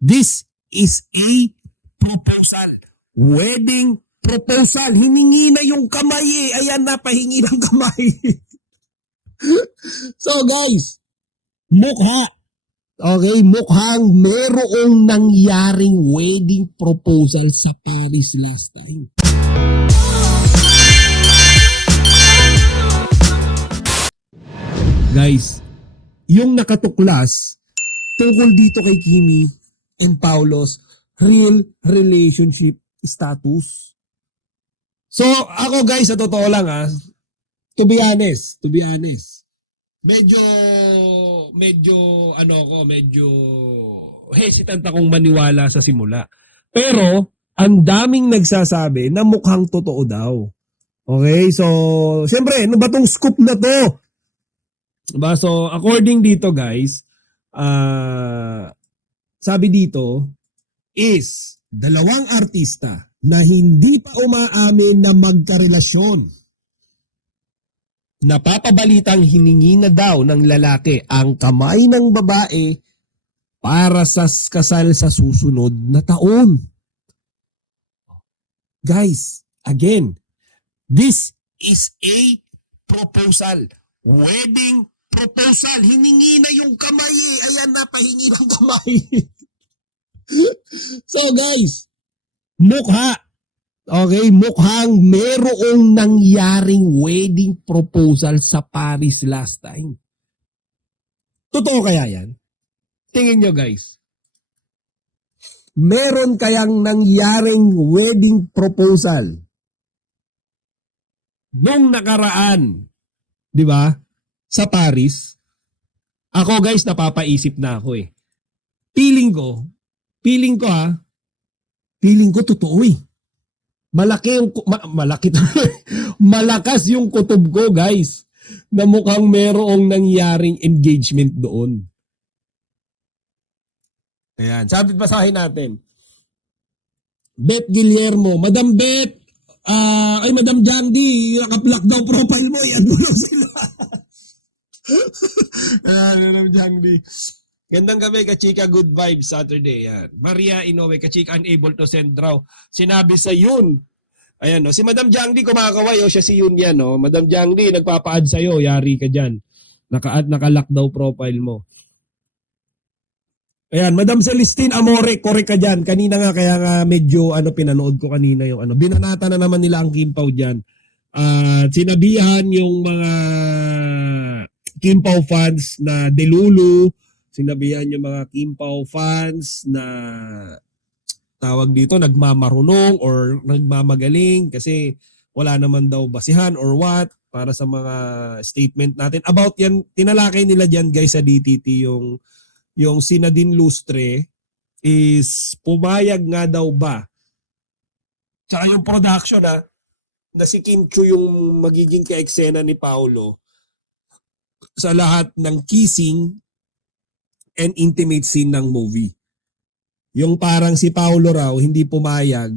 This is a proposal. Wedding proposal. Hiningi na yung kamay eh. Ayan na, pahingi ng kamay. So guys, mukha. Okay, mukhang merong nangyaring wedding proposal sa Paris last time. Guys, yung nakatuklas tungkol dito kay Kimi and Paulo's real relationship status. So, ako guys, sa totoo lang to be honest, medyo hesitant akong maniwala sa simula. Pero, ang daming nagsasabi na mukhang totoo daw. Okay, so, siyempre, ano ba tong scoop na to? Diba? So, according dito guys, sabi dito is dalawang artista na hindi pa umaamin na magkarelasyon. Napapabalitang hiningi na daw ng lalaki ang kamay ng babae para sa kasal sa susunod na taon. Guys, again, this is a proposal. Wedding proposal. Hiningi na yung kamay eh. Ayan na, pahingi ng kamay. So guys, mukha. Okay, mukhang merong nangyaring wedding proposal sa Paris last time. Totoo kaya yan? Tingin nyo guys. Meron kayang nangyaring wedding proposal nung nakaraan, di ba? Sa Paris. Ako guys, napapaisip na ako eh. Feeling ko totoo eh. Malakas yung kutob ko guys na mukhang merong nangyaring engagement doon. Ayan, sabi basahin natin. Beth Guillermo, Madam Beth, Madam Jandy, naka-block daw profile mo, yan mo lang sila. Madam Jandy. Gandang gabi, kachika, good vibes Saturday. Yan. Maria Inoue, kachika, unable to send raw. Sinabi sa Yun. Ayan, no? Si Madam Jangdi kumakaway, siya si Yun yan. No? Madam Jangdi, nagpapa-add sa'yo, yari ka dyan. Naka-lock daw profile mo. Ayan, Madam Celestine Amore, correct ka dyan. Kanina nga, kaya nga medyo pinanood ko kanina yung binanata na naman nila ang Kim Pao dyan. Sinabihan yung mga Kim Pao fans na delulu. Sinabihan yung mga Kim Pao fans na tawag dito nagmamarunong or nagmamagaling kasi wala naman daw basihan or what para sa mga statement natin. About yan, tinalakay nila dyan guys sa DTT yung si Nadine Lustre is pumayag nga daw ba. Tsaka yung production na si Kim Chu yung magiging ka-eksena ni Paolo sa lahat ng kissing and intimate scene ng movie. Yung parang si Paolo raw hindi pumayag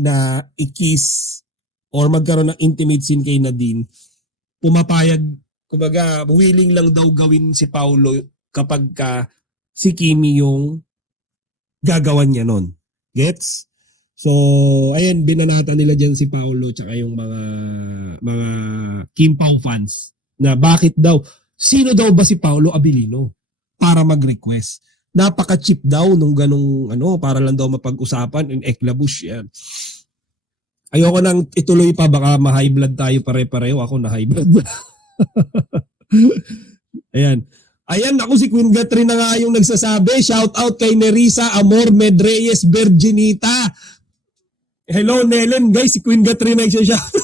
na i-kiss or magkaroon ng intimate scene kay Nadine. Pumapayag, kumbaga willing lang daw gawin si Paolo kapag si Kimi yung gagawan niya nun. Gets? So, ayan, binanata nila dyan si Paolo tsaka yung mga Kim Pao fans na bakit daw, sino daw ba si Paolo Abilino para mag-request? Napaka-cheap daw nung ganung para lang daw mapag-usapan in eklabush yan. Ayoko nang ituloy pa, baka ma-high blood tayo pare-pareho. Ako na high blood. Ayan. Ayan, ako si Queen Gatrin na nga yung nagsasabi. Shout out kay Nerissa Amor Medreyes Virginita. Hello, Nelen. Guys, si Queen Gatrin na nagsashout.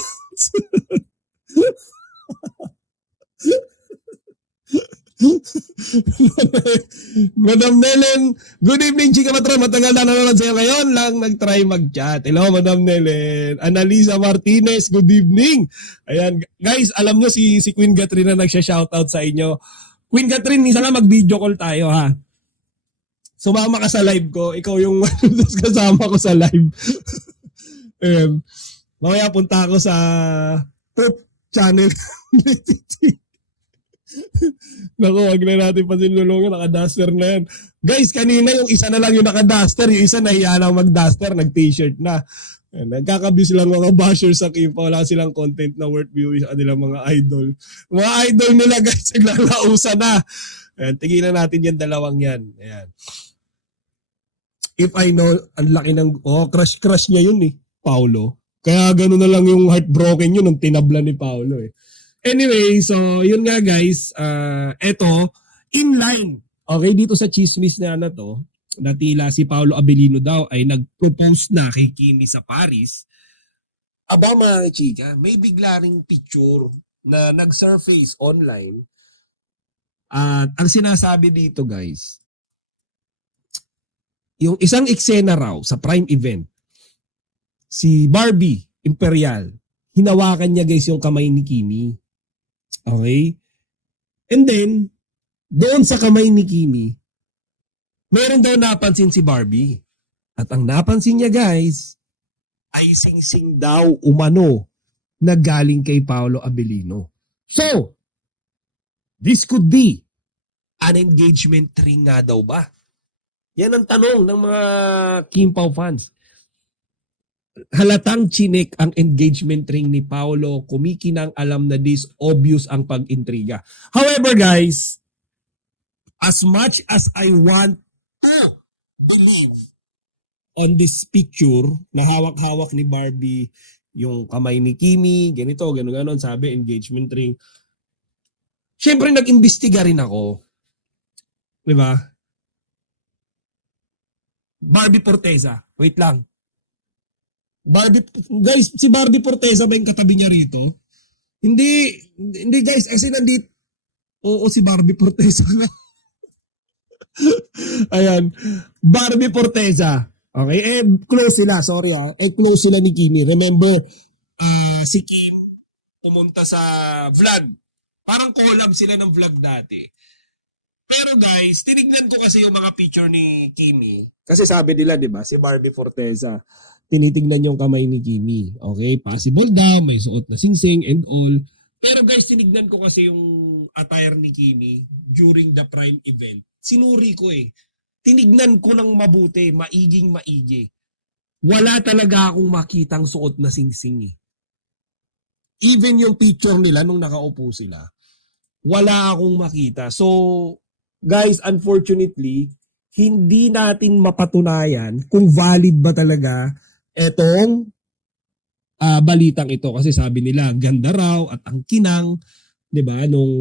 Madam Nelen, good evening, Chika Patron. Matagal na nanonood sa'yo ngayon lang nag-try mag-chat. Hello, Madam Nelen. Annalisa Martinez, good evening. Ayan, guys, alam nyo si Queen Gatrin na nagsha-shoutout sa inyo. Queen Gatrin, minsan nga mag-video call tayo ha. Sumama ka sa live ko. Ikaw yung kasama ko sa live. Mamaya punta ako sa channel. Naku, wag na natin pasinulungan, naka-duster na yan. Guys, kanina yung isa na lang yung naka-duster, yung isa nahiya lang mag-duster, nag-t-shirt na. Ayan, nagkakabis lang mga bashers sa Kimpa, wala silang content na worth viewing sa kanilang mga idol. Mga idol nila guys, naglalausa na. Ayan, tigilan natin yung dalawang yan. Ayan. If I know, ang laki ng, crush niya yun eh, Paulo. Kaya gano'n na lang yung heartbroken yun nung tinabla ni Paulo eh. Anyway, so yun nga guys, eto, in line, okay, dito sa chismis na to, na tila si Paolo Abelino daw ay nag-propose na kay Kimi sa Paris. Aba mga chika, may bigla ring picture na nag-surface online. At ang sinasabi dito guys, yung isang eksena raw sa Prime event, si Barbie Imperial, hinawakan niya guys yung kamay ni Kimi. Okay? And then, doon sa kamay ni Kimi, meron daw napansin si Barbie. At ang napansin niya guys, ay singsing daw umano na galing kay Paolo Abelino. So, this could be an engagement ring nga daw ba? Yan ang tanong ng mga Kim Pao fans. Halatang chinik ang engagement ring ni Paolo, kumikinang alam na this obvious ang pag-intriga. However guys, as much as I want to believe on this picture na hawak-hawak ni Barbie yung kamay ni Kimi, ganito, gano'n, sabi engagement ring. Siyempre nag-imbestiga rin ako. 'Di ba? Barbie Forteza, wait lang. Guys, si Barbie Forteza ba yung katabi niya rito? Hindi guys, kasi nandito, oo si Barbie Forteza nga. Ayan, Barbie Forteza. Okay, close sila, sorry close sila ni Kimi. Remember, si Kim pumunta sa vlog. Parang collab sila ng vlog dati. Pero guys, tinignan ko kasi yung mga picture ni Kimi. Kasi sabi nila, di ba, si Barbie Forteza, tinitignan yung kamay ni Kimi. Okay, possible daw, may suot na singsing and all. Pero guys, tinignan ko kasi yung attire ni Kimi during the Prime event. Sinuri ko eh. Tinignan ko ng mabuti, maigi. Wala talaga akong makitang suot na singsing eh. Even yung picture nila nung nakaupo sila, wala akong makita. So, guys, unfortunately, hindi natin mapatunayan kung valid ba talaga etong balitang ito. Kasi sabi nila, ganda raw at ang kinang, di ba, nung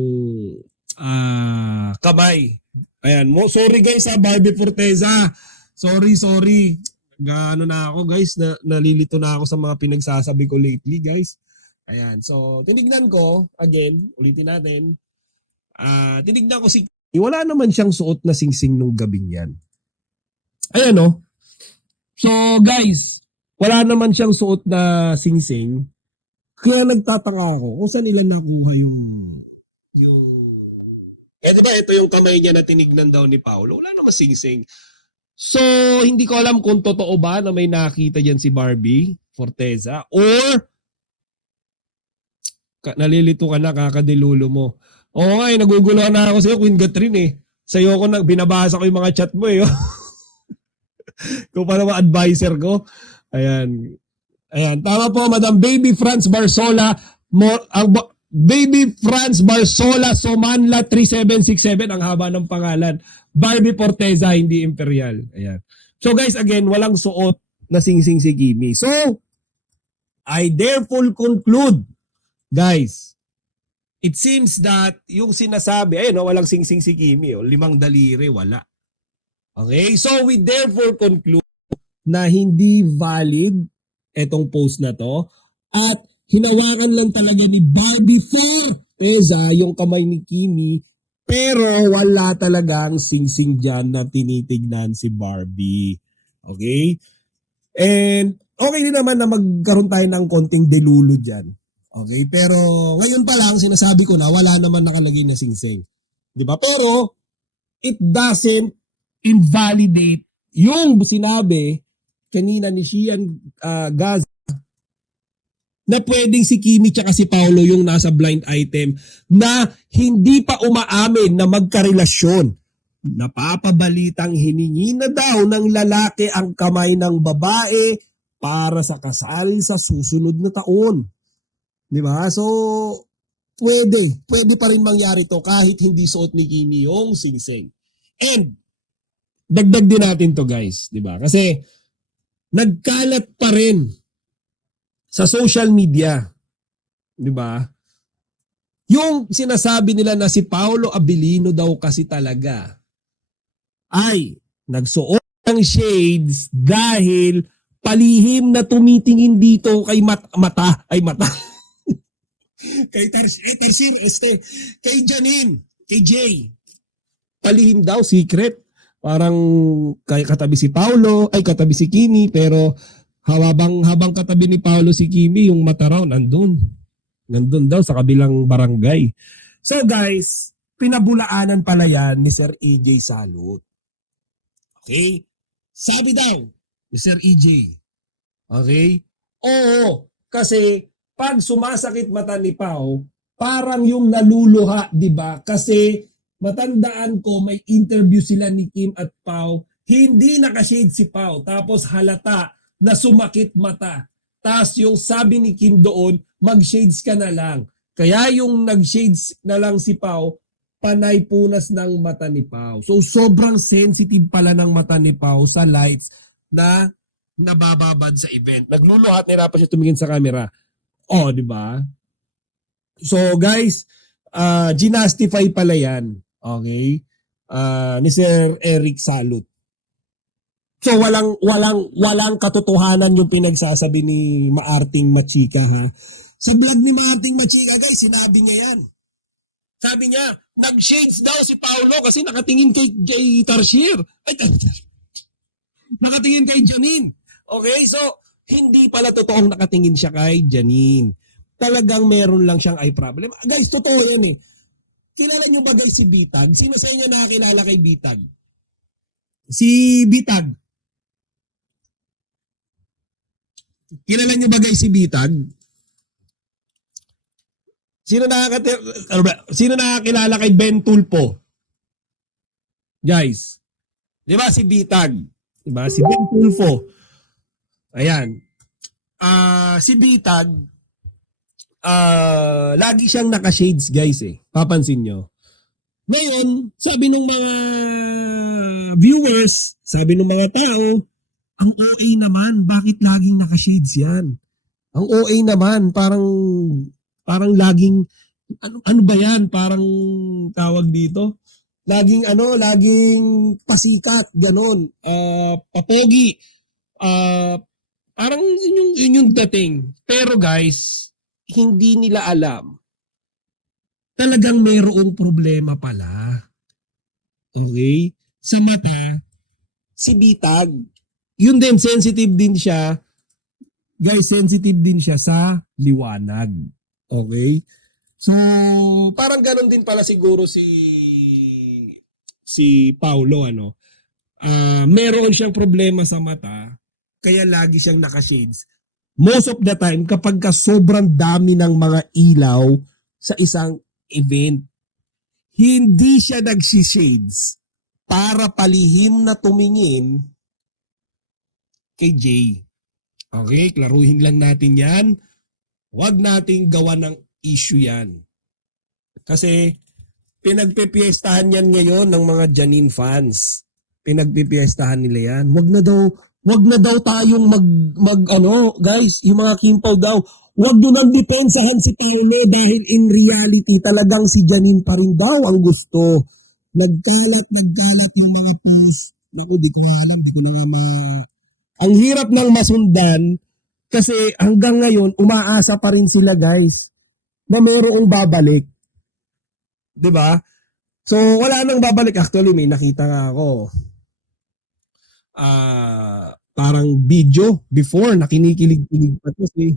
kamay. Ayan, sorry guys Barbie Forteza. Sorry. Gaano na ako guys, nalilito na ako sa mga pinagsasabi ko lately guys. Ayan, so tinignan ko, again, ulitin natin. Tinignan ko si wala naman siyang suot na singsing nung gabing yan. Ayan o. So guys, wala naman siyang suot na singsing. Kaya nagtataka ako kung saan nila nakuha yung diba ito yung kamay niya na tinignan daw ni Paolo. Wala naman singsing. So, hindi ko alam kung totoo ba na may nakita dyan si Barbie Forteza or nalilito ka na, kakadilulo mo. Oo nga, naguguluhan na ako sa'yo, Queen Catherine eh. Sa'yo ko binabasa ko yung mga chat mo eh. Kung paano advisor ko. Ayan. Tama po, Madam Baby Franz Barsola. Baby Franz Barsola Somanla 3767 ang haba ng pangalan. Barbie Forteza, hindi Imperial. Ayan. So guys, again, walang suot na singsing si Kimi. So, I therefore conclude, guys, it seems that yung sinasabi, walang singsing si Kimi, 5 daliri, wala. Okay? So we therefore conclude na hindi valid etong post na to at hinawakan lang talaga ni Barbie Forteza yung kamay ni Kimi pero wala talagang singsing dyan na tinitignan si Barbie. Okay? And okay din naman na magkaroon tayo ng konting delulo dyan. Okay, pero ngayon pa lang sinasabi ko na wala naman nakalagay na singsing. 'Di ba? Pero it doesn't invalidate yung sinabi kanina ni Shian Gaza na pwedeng si Kimi tsaka si Paolo yung nasa blind item na hindi pa umaamin na magkarelasyon. Napapabalitang hiningi na daw ng lalaki ang kamay ng babae para sa kasal sa susunod na taon. Di ba? So, pwede pa rin mangyari to kahit hindi suot ni Kimi yung singsing. And, dagdag din natin to guys, di ba? Kasi, nagkalat pa rin sa social media, di ba? Yung sinasabi nila na si Paolo Abilino daw kasi talaga ay nagsuot ng shades dahil palihim na tumitingin dito kay mata. Kay Tarsir, kay Janine, kay Jay. Palihim daw, secret. Parang katabi si Paolo, katabi si Kimi, pero habang katabi ni Paolo si Kimi, yung mata raw nandun. Nandun daw sa kabilang barangay. So guys, pinabulaanan pala yan ni Sir EJ Salot. Okay? Sabi daw ni Sir EJ. Okay? Oo, kasi pag sumasakit mata ni Pao, parang yung naluluha, di ba? Kasi matandaan ko, may interview sila ni Kim at Pao, hindi nakashade si Pao, tapos halata na sumakit mata. Tapos yung sabi ni Kim doon, mag-shades ka na lang. Kaya yung nag-shades na lang si Pao, panay punas ng mata ni Pao. So sobrang sensitive pala ng mata ni Pao sa lights na nabababad sa event. Nagluluhat, nirapan siya tumingin sa camera. Oh, di ba? So guys, ginastify pala yan. Okay? Ni Sir Eric Salot. So walang katotohanan yung pinagsasabi ni Maarting Machika ha. Sa vlog ni Maarting Machika guys, sinabi niya yan. Sabi niya, nag-shades daw si Paolo kasi nakatingin kay Tarsir. Nakatingin kay Janine. Okay, so hindi pala totoong nakatingin siya kay Janine. Talagang meron lang siyang eye problem. Guys, totoo yan eh. Kilala nyo ba guys si Bitag? Sino sa inyo nakakilala kay Bitag? Si Bitag. Kilala nyo ba guys si Bitag? Sino nakakilala kay Ben Tulpo? Guys. Di ba si Bitag? Di ba? Si Ben Tulfo. Ayan. Si Bitag, lagi siyang naka-shades guys eh. Papansin nyo. Ngayon, sabi ng mga viewers, sabi ng mga tao, ang OA naman, bakit laging naka-shades yan? Ang OA naman, parang laging, ano ba yan? Parang tawag dito? Laging pasikat, ganon. Papogi. Parang yun yung dating. Pero guys, hindi nila alam. Talagang mayroong problema pala. Okay? Sa mata, si Bitag, yun din, sensitive din siya. Guys, sensitive din siya sa liwanag. Okay? So, parang ganun din pala siguro si Paulo, ano? Meron siyang problema sa mata, kaya lagi siyang naka-shades. Most of the time, kapag sobrang dami ng mga ilaw sa isang event, hindi siya nag-shades para palihim na tumingin kay Jay. Okay, klaruhin lang natin yan. Huwag nating gawa ng issue yan. Kasi pinagpipiestahan yan ngayon ng mga Janine fans. Pinagpipiestahan nila yan. Wag na daw tayong guys, yung mga Kimpaw daw, wag doon ang depensahan si Paolo dahil in reality talagang si Janine pa rin daw ang gusto. Nagkalat yung mga fans. Di ko alam, di ko na ang hirap ng masundan kasi hanggang ngayon umaasa pa rin sila guys na mayroong babalik. 'Di ba? So wala nang babalik, actually may nakita nga ako. Parang video before na kinikilig-kilig pa to si.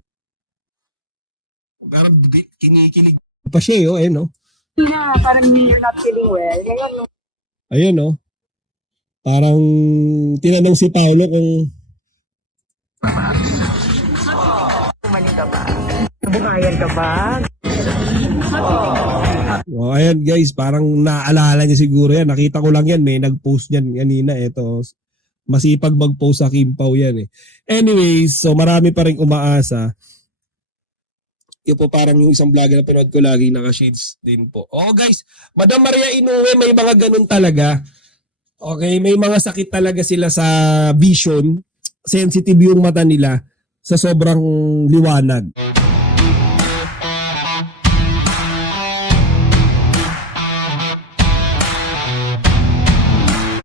Parang kinikilig pa siya no. Parang you're not feeling well. Ngayon, no? Ayun no. Parang tinanong si Paolo kung Mali ka ba? Buhayan ka ba? Oh, ayan guys, parang naalala niya siguro yan. Nakita ko lang yan, may nag-post niyan kanina. Ito, masipag mag-post sa Kim Pao yan eh. Anyways, so marami pa rin umaasa. Yung po parang yung isang vlogger na pinod ko lagi naka-shades din po. Oh guys, Madam Maria Inoue, may mga ganun talaga. Okay, may mga sakit talaga sila sa vision. Sensitive yung mata nila sa sobrang liwanag.